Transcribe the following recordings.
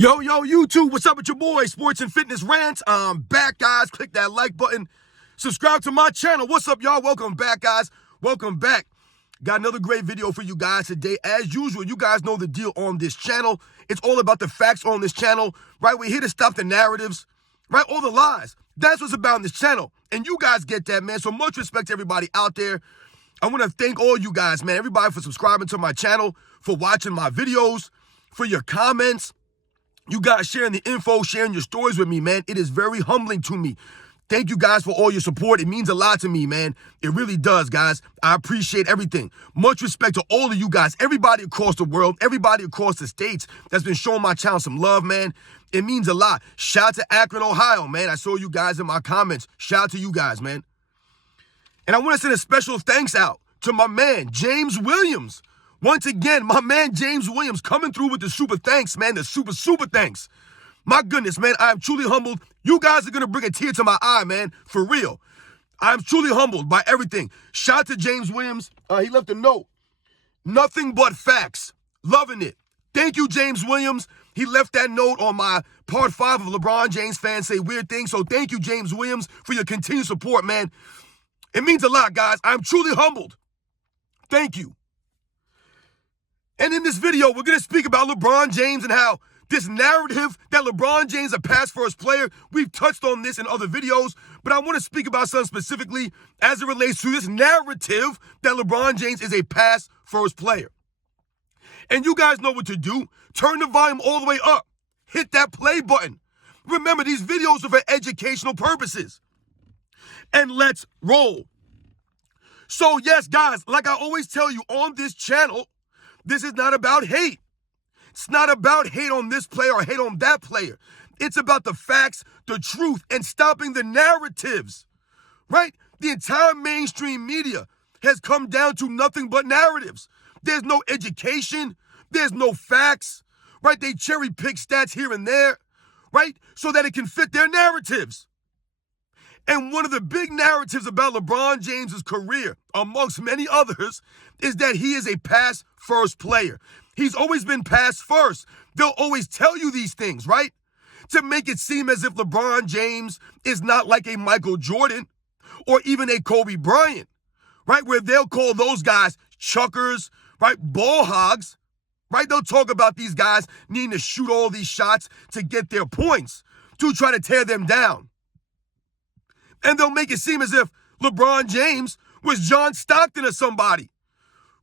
Yo, YouTube, what's up with your boy, Sports and Fitness Rants? I'm back, guys. Click that like button. Subscribe to my channel. What's up, y'all? Welcome back, guys. Welcome back. Got another great video for you guys today. As usual, you guys know the deal on this channel. It's all about the facts on this channel, right? We're here to stop the narratives, right? All the lies. That's what's about on this channel. And you guys get that, man. So much respect to everybody out there. I want to thank all you guys, man. Everybody for subscribing to my channel, for watching my videos, for your comments. You guys sharing the info, sharing your stories with me, man. It is very humbling to me. Thank you guys for all your support. It means a lot to me, man. It really does, guys. I appreciate everything. Much respect to all of you guys, everybody across the world, everybody across the states that's been showing my channel some love, man. It means a lot. Shout out to Akron, Ohio, man. I saw you guys in my comments. Shout out to you guys, man. And I want to send a special thanks out to my man, James Williams. Once again, my man James Williams coming through with the super thanks, man, the super thanks. My goodness, man, I am truly humbled. You guys are going to bring a tear to my eye, man, for real. I'm truly humbled by everything. Shout out to James Williams. He left a note. Nothing but facts. Loving it. Thank you, James Williams. He left that note on my part 5 of LeBron James Fans Say Weird Things. So thank you, James Williams, for your continued support, man. It means a lot, guys. I'm truly humbled. Thank you. And in this video, we're going to speak about LeBron James and how this narrative that LeBron James is a pass-first player, we've touched on this in other videos, but I want to speak about something specifically as it relates to this narrative that LeBron James is a pass-first player. And you guys know what to do. Turn the volume all the way up. Hit that play button. Remember, these videos are for educational purposes. And let's roll. So yes, guys, like I always tell you on this channel, this is not about hate. It's not about hate on this player or hate on that player. It's about the facts, the truth, and stopping the narratives, right? The entire mainstream media has come down to nothing but narratives. There's no education. There's no facts, right? They cherry pick stats here and there, right? So that it can fit their narratives. And one of the big narratives about LeBron James's career, amongst many others, is that he is a pass-first player. He's always been pass-first. They'll always tell you these things, right? To make it seem as if LeBron James is not like a Michael Jordan or even a Kobe Bryant, right? Where they'll call those guys chuckers, right? Ball hogs, right? They'll talk about these guys needing to shoot all these shots to get their points, to try to tear them down. And they'll make it seem as if LeBron James was John Stockton or somebody,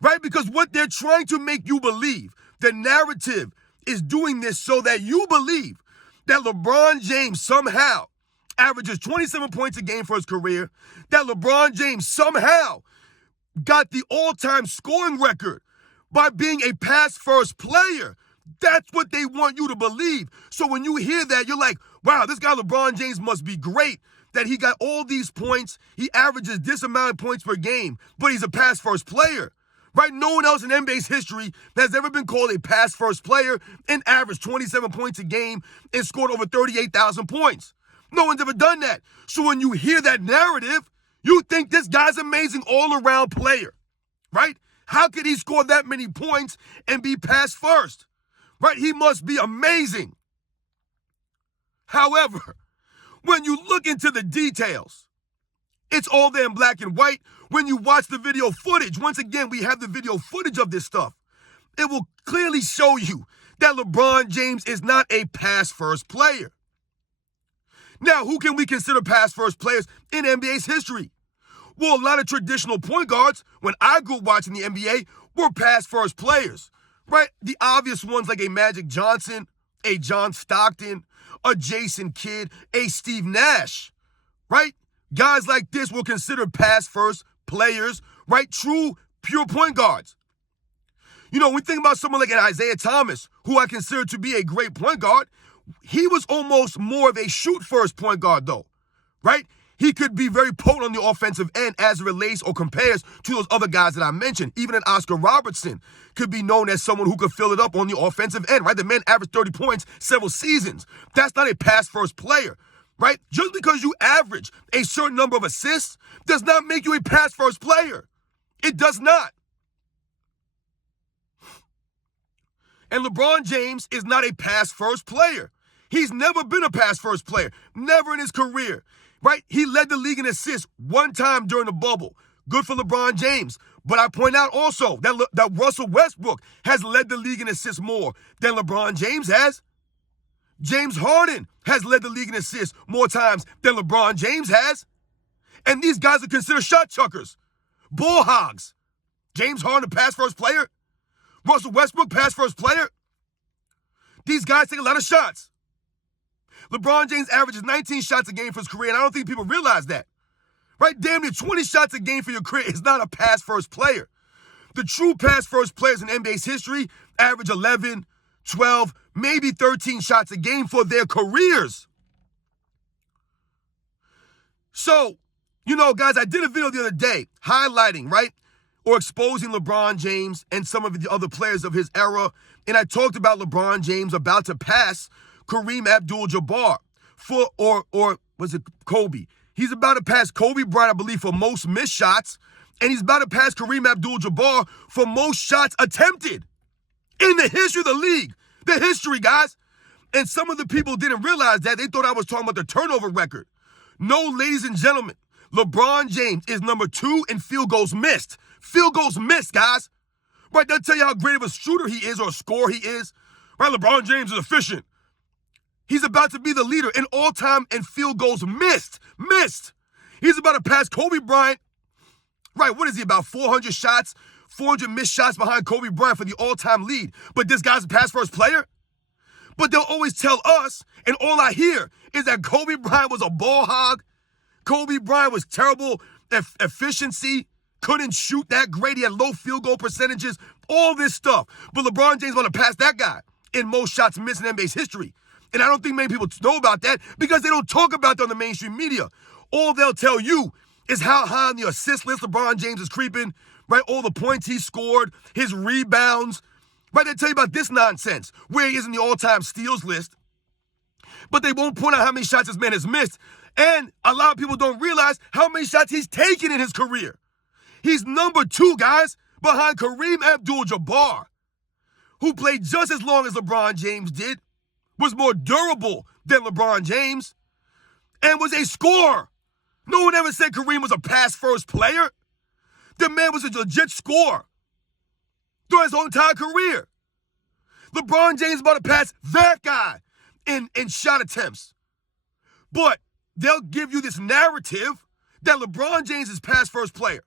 right? Because what they're trying to make you believe, the narrative is doing this so that you believe that LeBron James somehow averages 27 points a game for his career, that LeBron James somehow got the all-time scoring record by being a pass-first player. That's what they want you to believe. So when you hear that, you're like, wow, this guy LeBron James must be great, that he got all these points, he averages this amount of points per game, but he's a pass-first player, right? No one else in NBA's history has ever been called a pass-first player and averaged 27 points a game and scored over 38,000 points. No one's ever done that. So when you hear that narrative, you think this guy's amazing all-around player, right? How could he score that many points and be pass-first, right? He must be amazing. However, when you look into the details, it's all there in black and white. When you watch the video footage, once again, we have the video footage of this stuff. It will clearly show you that LeBron James is not a pass-first player. Now, who can we consider pass-first players in NBA's history? Well, a lot of traditional point guards, when I grew up watching the NBA, were pass-first players, right? The obvious ones like a Magic Johnson, a John Stockton, a Jason Kidd, a Steve Nash, right? Guys like this were considered pass-first players, right? True, pure point guards. You know, we think about someone like an Isaiah Thomas, who I consider to be a great point guard. He was almost more of a shoot-first point guard, though, right? He could be very potent on the offensive end as it relates or compares to those other guys that I mentioned. Even an Oscar Robertson could be known as someone who could fill it up on the offensive end, right? The man averaged 30 points several seasons. That's not a pass-first player, right? Just because you average a certain number of assists does not make you a pass-first player. It does not. And LeBron James is not a pass-first player. He's never been a pass-first player. Never in his career, right? He led the league in assists one time during the bubble. Good for LeBron James. But I point out also that Russell Westbrook has led the league in assists more than LeBron James has. James Harden has led the league in assists more times than LeBron James has. And these guys are considered shot chuckers, ball hogs. James Harden, a pass-first player. Russell Westbrook, pass-first player. These guys take a lot of shots. LeBron James averages 19 shots a game for his career, and I don't think people realize that. Right? Damn near 20 shots a game for your career is not a pass-first player. The true pass-first players in NBA's history average 11, 12, maybe 13 shots a game for their careers. So, guys, I did a video the other day highlighting, right, or exposing LeBron James and some of the other players of his era, and I talked about LeBron James about to pass Kareem Abdul-Jabbar or was it Kobe? He's about to pass Kobe Bryant, I believe, for most missed shots, and he's about to pass Kareem Abdul-Jabbar for most shots attempted in the history of the league. The history, guys. And some of the people didn't realize that. They thought I was talking about the turnover record. No, ladies and gentlemen, LeBron James is number 2 in field goals missed. Field goals missed, guys. Right, they'll tell you how great of a shooter he is or a scorer he is. Right, LeBron James is efficient. He's about to be the leader in all-time in field goals missed. Missed. He's about to pass Kobe Bryant. Right, what is he, about 400 shots, 400 missed shots behind Kobe Bryant for the all-time lead. But this guy's a pass-first player? But they'll always tell us, and all I hear is that Kobe Bryant was a ball hog. Kobe Bryant was terrible efficiency, couldn't shoot that great. He had low field goal percentages, all this stuff. But LeBron James want to pass that guy in most shots missed in NBA's history. And I don't think many people know about that because they don't talk about that on the mainstream media. All they'll tell you is how high on the assist list LeBron James is creeping, right? All the points he scored, his rebounds, right? They tell you about this nonsense, where he is in the all-time steals list. But they won't point out how many shots this man has missed. And a lot of people don't realize how many shots he's taken in his career. He's number 2, guys, behind Kareem Abdul-Jabbar, who played just as long as LeBron James did, was more durable than LeBron James, and was a scorer. No one ever said Kareem was a pass-first player. The man was a legit scorer throughout his whole entire career. LeBron James is about to pass that guy in shot attempts. But they'll give you this narrative that LeBron James is pass-first player.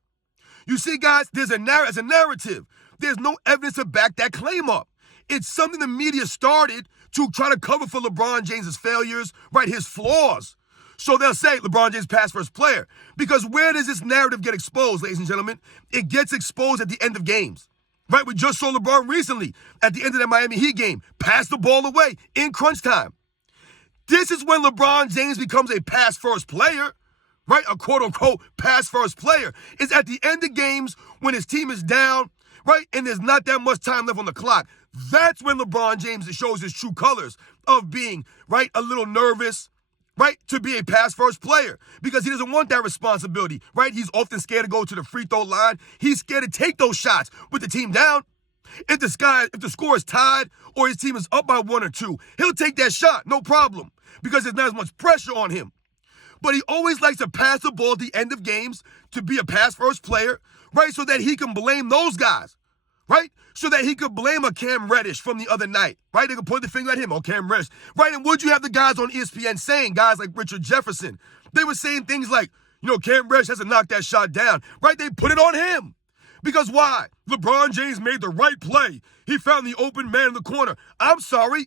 You see, guys, there's a narrative. There's no evidence to back that claim up. It's something the media started to try to cover for LeBron James's failures, right, his flaws. So they'll say LeBron James pass-first player. Because where does this narrative get exposed, ladies and gentlemen? It gets exposed at the end of games. Right, we just saw LeBron recently at the end of that Miami Heat game. Pass the ball away in crunch time. This is when LeBron James becomes a pass-first player, right? A quote-unquote pass-first player. It's at the end of games when his team is down, right? And there's not that much time left on the clock. That's when LeBron James shows his true colors of being, right, a little nervous, right, to be a pass-first player because he doesn't want that responsibility, right? He's often scared to go to the free throw line. He's scared to take those shots with the team down. If the score is tied or his team is up by 1 or 2, he'll take that shot, no problem, because there's not as much pressure on him. But he always likes to pass the ball at the end of games to be a pass-first player, right, so that he can blame those guys, right? So that he could blame a Cam Reddish from the other night, right? They could point the finger at him, oh, Cam Reddish, right? And would you have the guys on ESPN saying, guys like Richard Jefferson, they were saying things like, Cam Reddish has to knock that shot down, right? They put it on him. Because why? LeBron James made the right play. He found the open man in the corner. I'm sorry.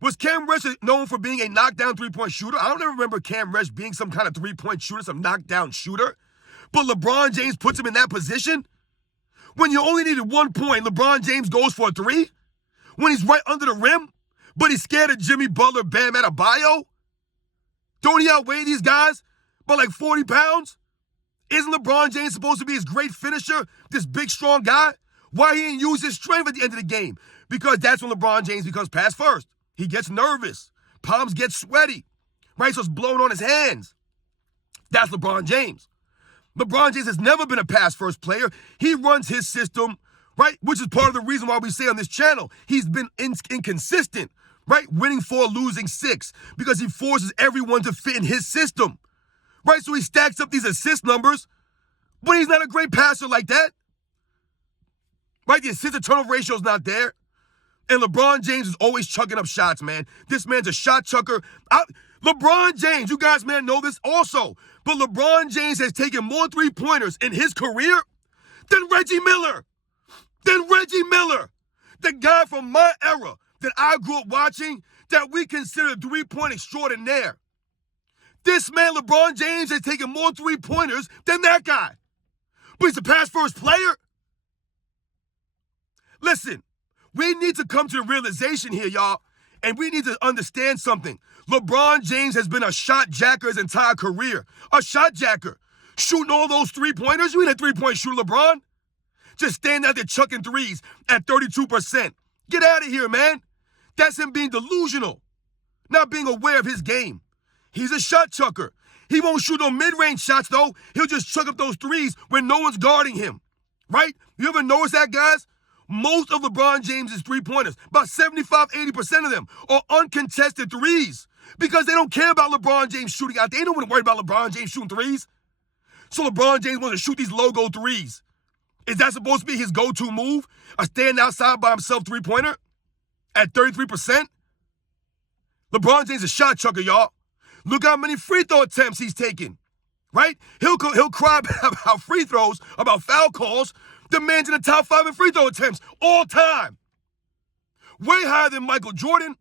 Was Cam Reddish known for being a knockdown three-point shooter? I don't ever remember Cam Reddish being some kind of three-point shooter, some knockdown shooter. But LeBron James puts him in that position? When you only needed 1 point, LeBron James goes for a 3? When he's right under the rim? But he's scared of Jimmy Butler, Bam Adebayo? Don't he outweigh these guys by like 40 pounds? Isn't LeBron James supposed to be his great finisher, this big, strong guy? Why he didn't use his strength at the end of the game? Because that's when LeBron James becomes pass first. He gets nervous. Palms get sweaty. Right? So it's blowing on his hands. That's LeBron James. LeBron James has never been a pass-first player. He runs his system, right? Which is part of the reason why we say on this channel, he's been inconsistent, right? Winning 4, losing 6, because he forces everyone to fit in his system, right? So he stacks up these assist numbers, but he's not a great passer like that, right? The assist to turnover ratio is not there. And LeBron James is always chucking up shots, man. This man's a shot chucker. LeBron James, you guys may know this also, but LeBron James has taken more three-pointers in his career than Reggie Miller. The guy from my era that I grew up watching that we consider a three-point extraordinaire. This man, LeBron James, has taken more three-pointers than that guy. But he's a pass-first player. Listen, we need to come to the realization here, y'all, and we need to understand something. LeBron James has been a shot jacker his entire career. A shot jacker. Shooting all those three-pointers. You ain't a three-point shooter, LeBron. Just standing out there chucking threes at 32%. Get out of here, man. That's him being delusional. Not being aware of his game. He's a shot chucker. He won't shoot no mid-range shots, though. He'll just chuck up those threes when no one's guarding him. Right? You ever notice that, guys? Most of LeBron James' three-pointers, about 75-80% of them, are uncontested threes because they don't care about LeBron James shooting out. They don't want to worry about LeBron James shooting threes. So LeBron James wants to shoot these logo threes. Is that supposed to be his go-to move? A stand outside by himself three-pointer at 33%? LeBron James is a shot chucker, y'all. Look how many free throw attempts he's taken, right? He'll cry about free throws, about foul calls. The man's in the top 5 in free throw attempts all time. Way higher than Michael Jordan.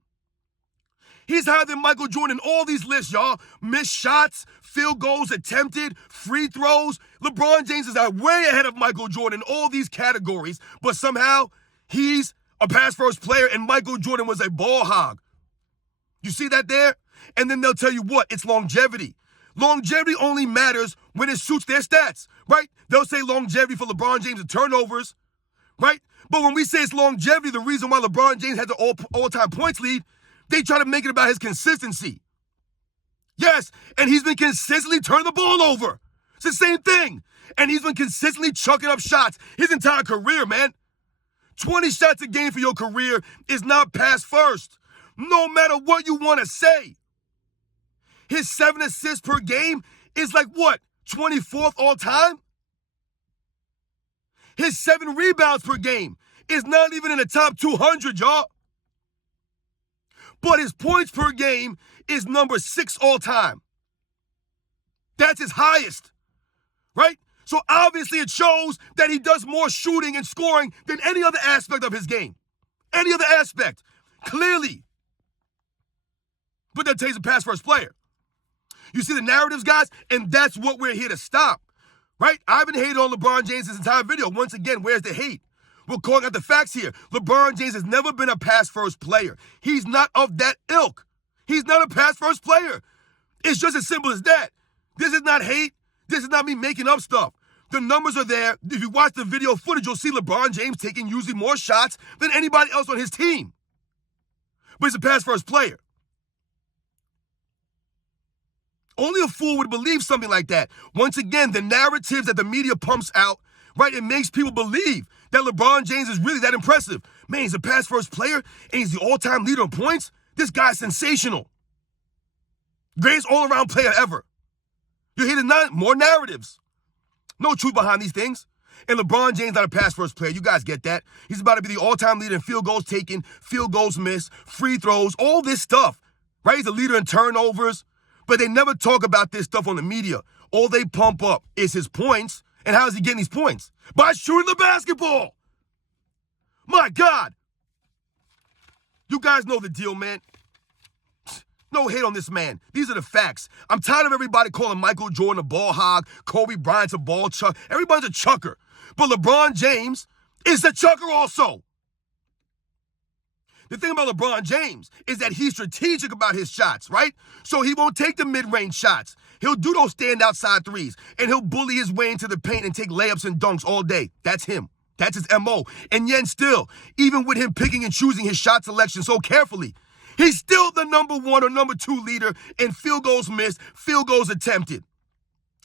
He's higher than Michael Jordan in all these lists, y'all. Missed shots, field goals attempted, free throws. LeBron James is way ahead of Michael Jordan in all these categories, but somehow he's a pass-first player and Michael Jordan was a ball hog. You see that there? And then they'll tell you what? It's longevity. Longevity only matters when it suits their stats, right? They'll say longevity for LeBron James and turnovers, right? But when we say it's longevity, the reason why LeBron James has the all-time points lead, they try to make it about his consistency. Yes, and he's been consistently turning the ball over. It's the same thing. And he's been consistently chucking up shots his entire career, man. 20 shots a game for your career is not pass first, no matter what you want to say. His 7 assists per game is like what? 24th all time? His 7 rebounds per game is not even in the top 200, y'all. But his points per game is number 6 all time. That's his highest, right? So obviously it shows that he does more shooting and scoring than any other aspect of his game. Any other aspect, clearly. But that takes a pass-first player. You see the narratives, guys? And that's what we're here to stop, right? I haven't hated on LeBron James this entire video. Once again, where's the hate? We're calling out the facts here. LeBron James has never been a pass-first player. He's not of that ilk. He's not a pass-first player. It's just as simple as that. This is not hate. This is not me making up stuff. The numbers are there. If you watch the video footage, you'll see LeBron James taking usually more shots than anybody else on his team. But he's a pass-first player. Only a fool would believe something like that. Once again, the narratives that the media pumps out, right, it makes people believe that LeBron James is really that impressive. Man, he's a pass-first player, and he's the all-time leader in points. This guy's sensational. Greatest all-around player ever. You hear more narratives. No truth behind these things. And LeBron James not a pass-first player. You guys get that. He's about to be the all-time leader in field goals taken, field goals missed, free throws, all this stuff, right? He's a leader in turnovers. But they never talk about this stuff on the media. All they pump up is his points. And how is he getting these points? By shooting the basketball. My God. You guys know the deal, man. No hate on this man. These are the facts. I'm tired of everybody calling Michael Jordan a ball hog, Kobe Bryant's a ball chuck. Everybody's a chucker. But LeBron James is a chucker also. The thing about LeBron James is that he's strategic about his shots, right? So he won't take the mid-range shots. He'll do those stand-outside threes, and he'll bully his way into the paint and take layups and dunks all day. That's him. That's his MO. And yet still, even with him picking and choosing his shot selection so carefully, he's still the number 1 or number 2 leader in field goals missed, field goals attempted.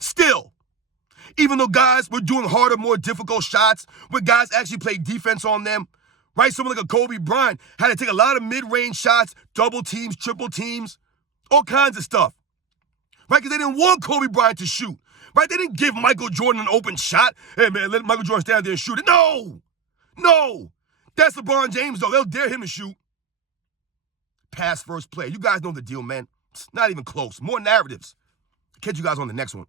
Still. Even though guys were doing harder, more difficult shots, where guys actually played defense on them, right? Someone like a Kobe Bryant had to take a lot of mid-range shots, double teams, triple teams, all kinds of stuff, right? Because they didn't want Kobe Bryant to shoot, right? They didn't give Michael Jordan an open shot. Hey, man, let Michael Jordan stand there and shoot it. No. That's LeBron James, though. They'll dare him to shoot. Pass first play. You guys know the deal, man. It's not even close. More narratives. Catch you guys on the next one.